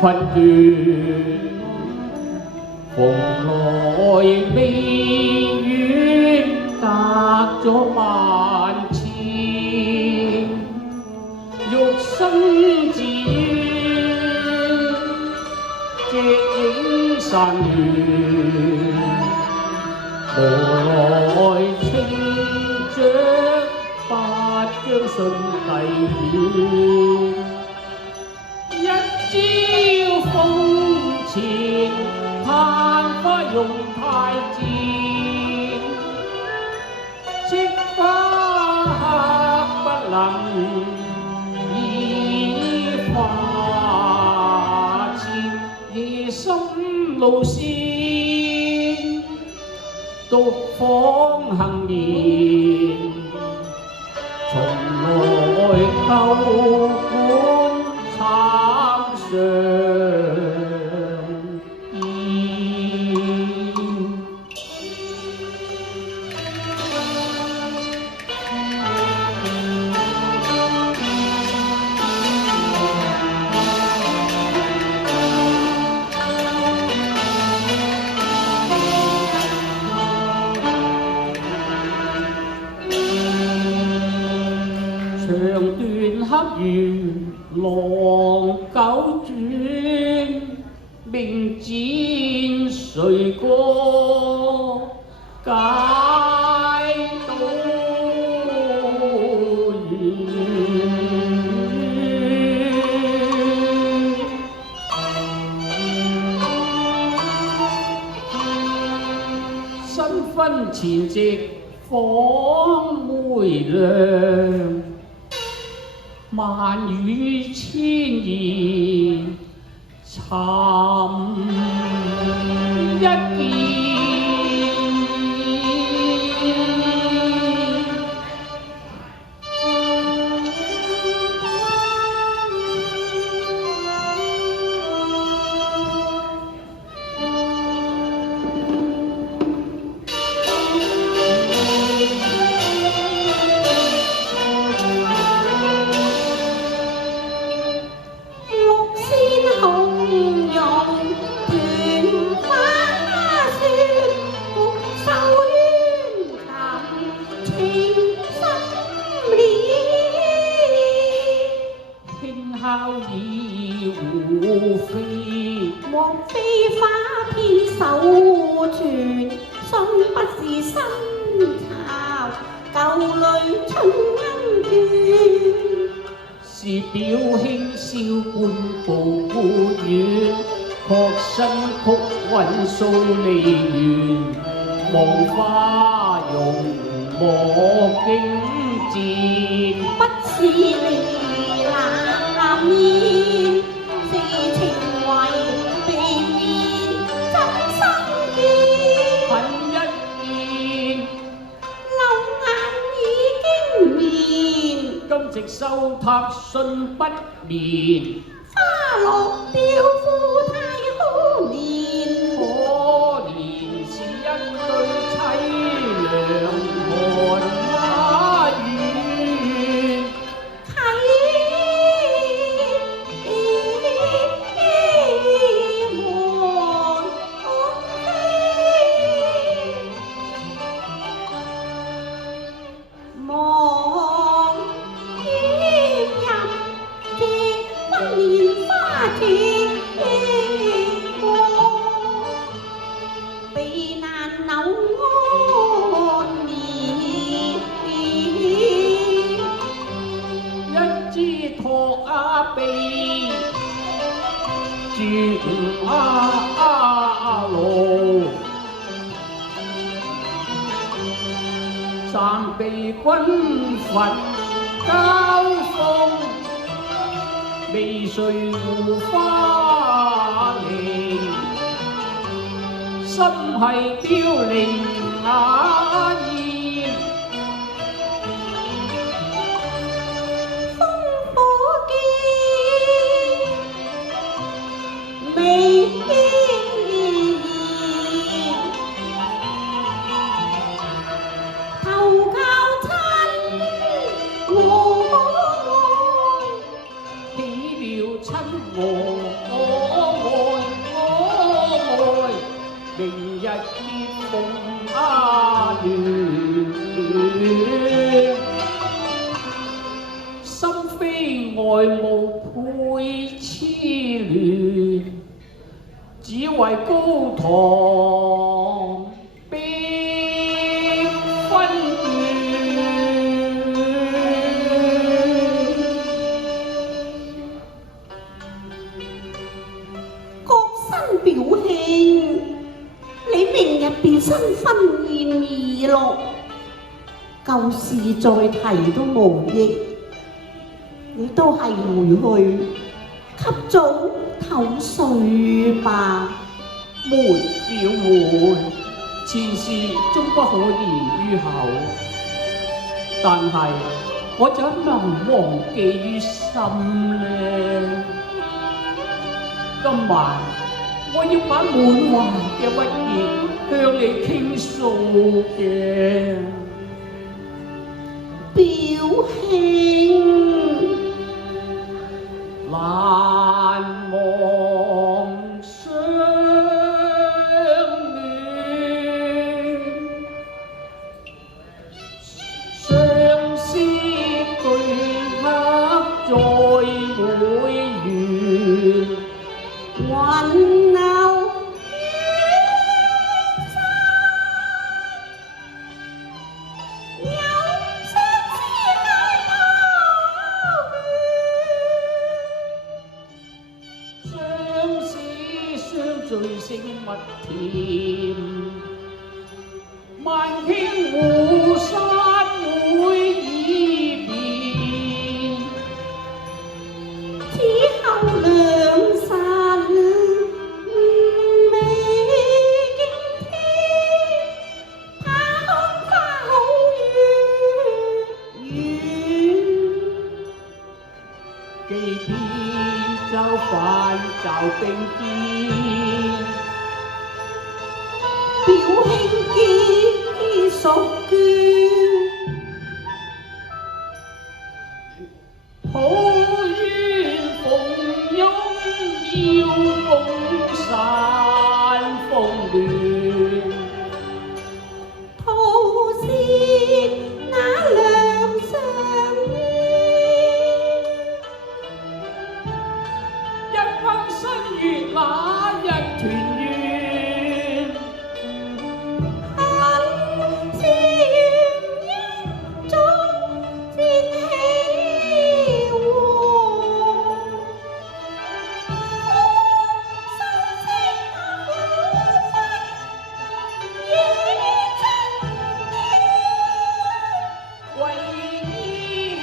困倦，蓬萊美苑隔咗萬千，欲生自願，隻影散亂，無奈清着八張信遞遠。朝風前，曇花容太賤，惜花不能以花錢，夜深路線，獨訪行年，從來舊館慘上。長斷黑源浪九轉，明戰誰過解到新婚前夕訪梅娘，萬語千言尋一見。莫非花篇手傳，信不是新巢舊淚春恩怨。是表兄蕭官報故遠，確身曲韻數離緣，望花容莫驚戰，不似離難面，是情為避免怎生見。恨一見，流眼已經面，今夕收塔信不眠。花落雕夫太可憐，可憐是一對凄涼寒花怨。住路，暫被軍閥交鋒，未遂護花陵，心繫凋零雅燕。明日結鳳聯，心非愛慕配痴戀，只為高堂逼婚緣。國新表兄，你明日便新婚宴而落，舊事再提都無益，你都係回去給早唞睡吧。沒表妹，前事終不可言於口，但係我怎能忘記於心呢？今晚我要把滿懷嘅鬱結向你傾訴嘅。表兄，難忘相戀，相思句醉聲蜜甜，萬頃湖山會已變，此後兩散未見天，怕看花好月圓。既偏就快就並肩，表兄既屬眷，好緣逢擁要共散風亂。徒是那兩相依，一分新月那日團圓，恨是緣一種漸起禍，心聲那苦分已真為依稀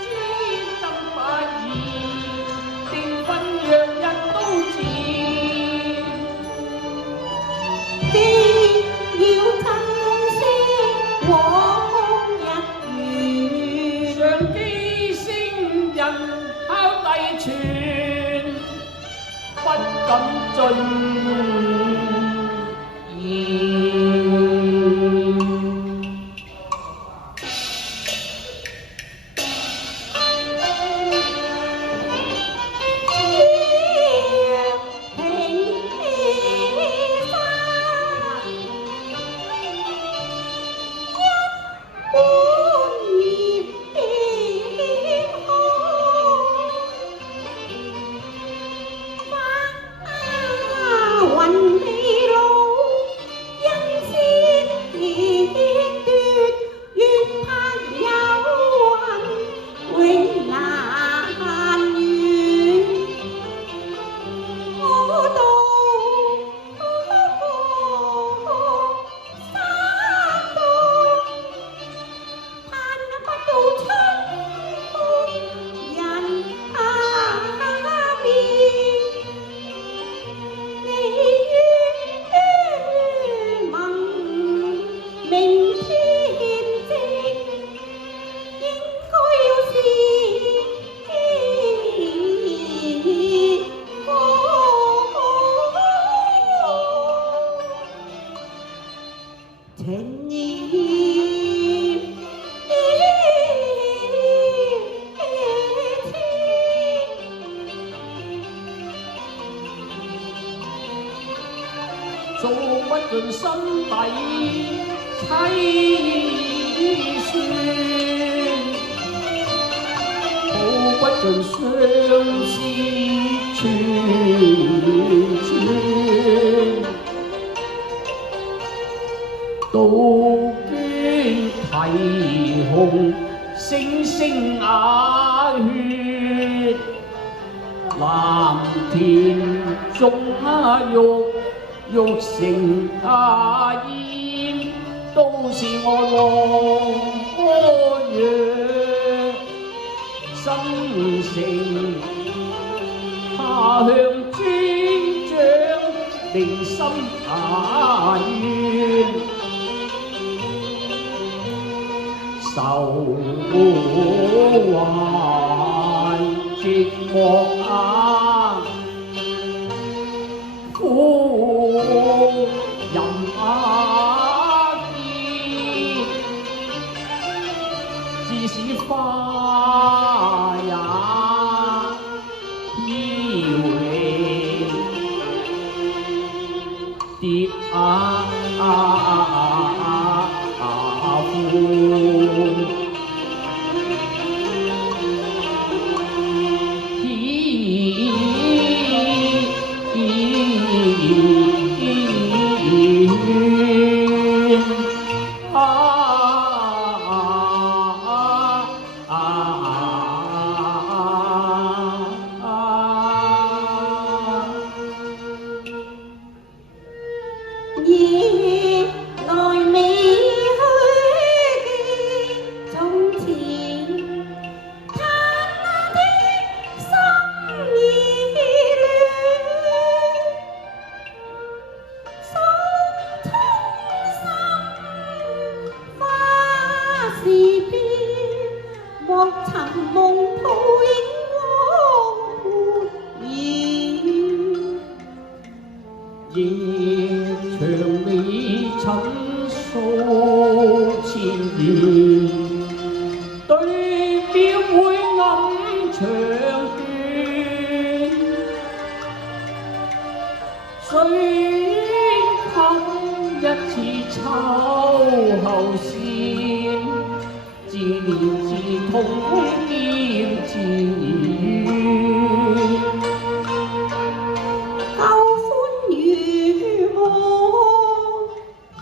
知燈不移，定分若日都至。既要珍惜往日緣，上機星人敲帝傳，不敢進言。情意訴不盡心底凄酸，抱不盡相思串串。杜鹃啼紅，聲聲啞血。藍田種玉成煙，都是我浪安約。心城他鄉尊長，離心願。愁懷寂寞苦人見，自是花也飄離，跌歡喜夢抱影往活現，夜長未尋數千年，對表會暗長斷，水襟一次秋後線，自憐自痛兼自怨。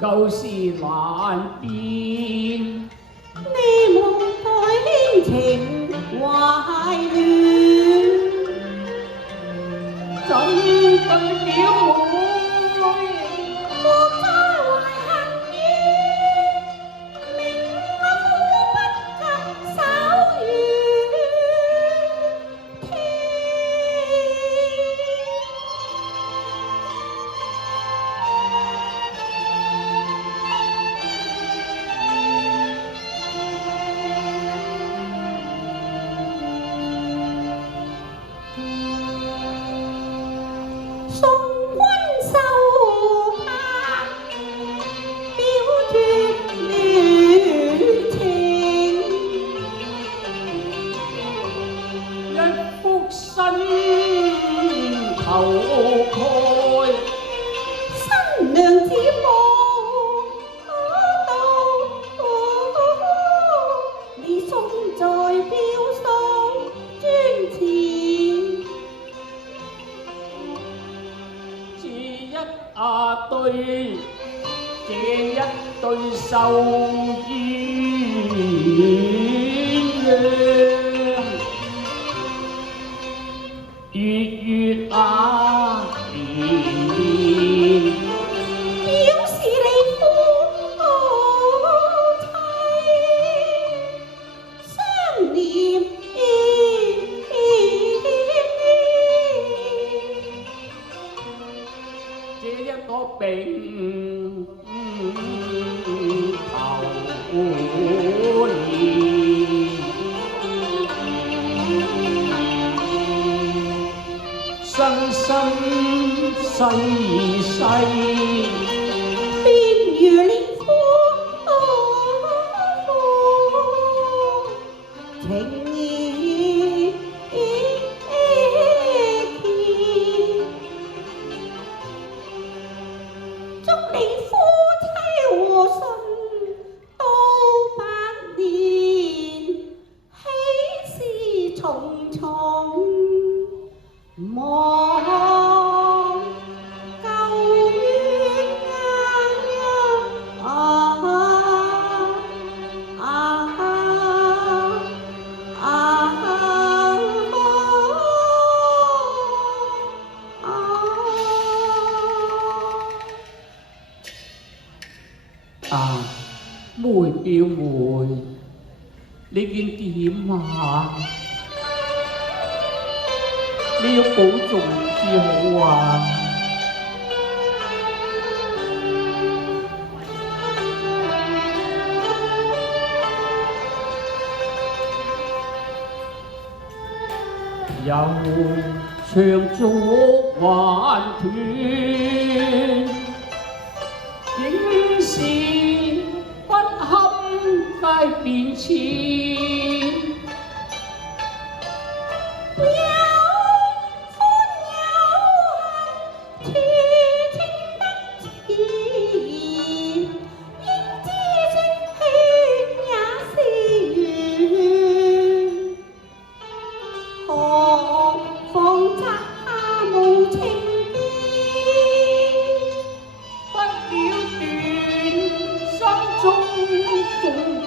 舊事難辨，你夢待情懷亂，怎對表妹？莫再懷恨怨，明我苦不及手軟送君受拍，表絕戀情，一幅新頭蓋，新娘子無可道，你送在表嫂尊前。這一對，這一對繡鴛鴦，月月啊年年，表示你夫妻相念。這一朵並頭年，生生世世，便如烈火情意祝你夫妻和順到百年，喜事重重，莫舊怨啊，妹表妹，你見點啊？你要保重至好啊！又長竹還斷，應是不堪街邊前。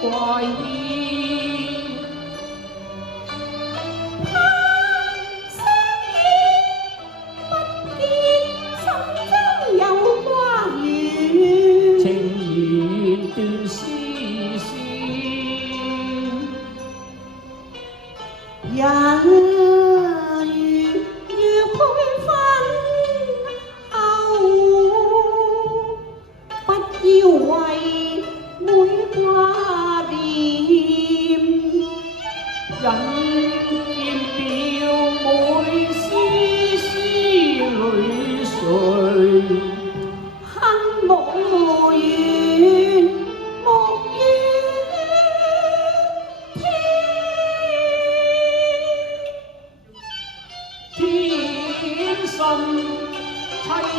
懷念，相見不見，心中有掛緣。情緣斷絲線，人如配分後，不要為妹掛念。人見表妹絲絲淚垂，恨無緣莫怨天心凄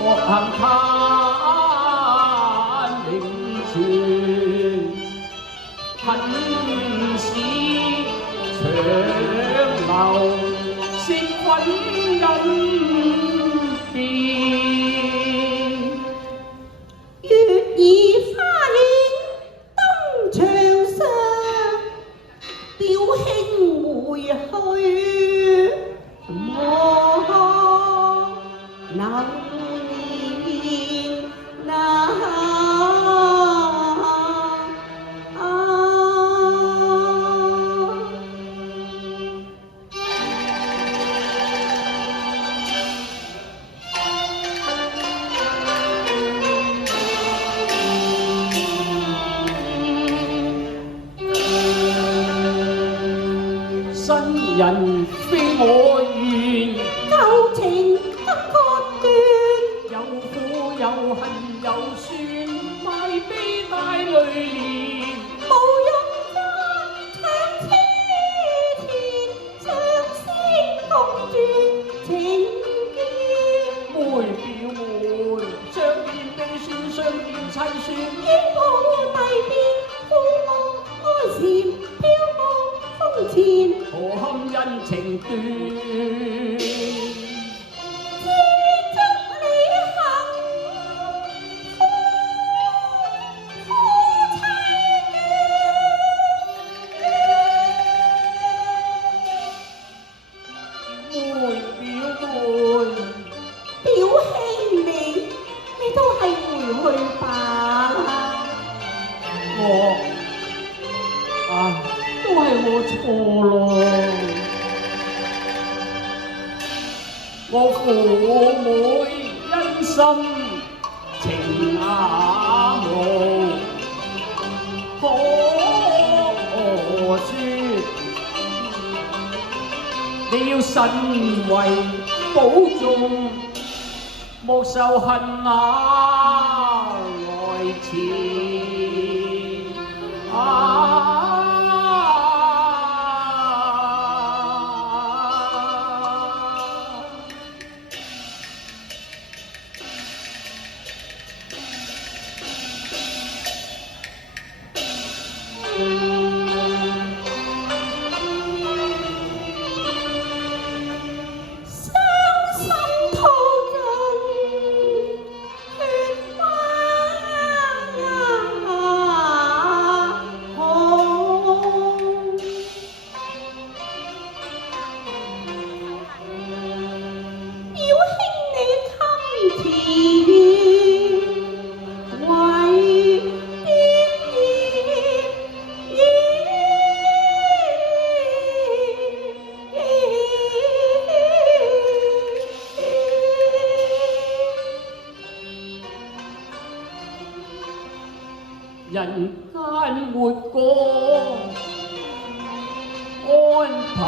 莫行他靈泉，恨使長流食滾飲變。月兒花影東牆上，表兄回去，我能新人非我願，舊情不割斷，有苦有恨有酸，帶悲帶淚連。無用再長痴纏，相思共斷情結。妹表妹，相見冰酸，相見凄酸。煙抱帝變，枯木哀蟬，飄泊風前。何堪因情斷？都係我錯咯，我父妹因心情雅無可説，你要慎為保重，莫受恨來纏。人間沒個安排。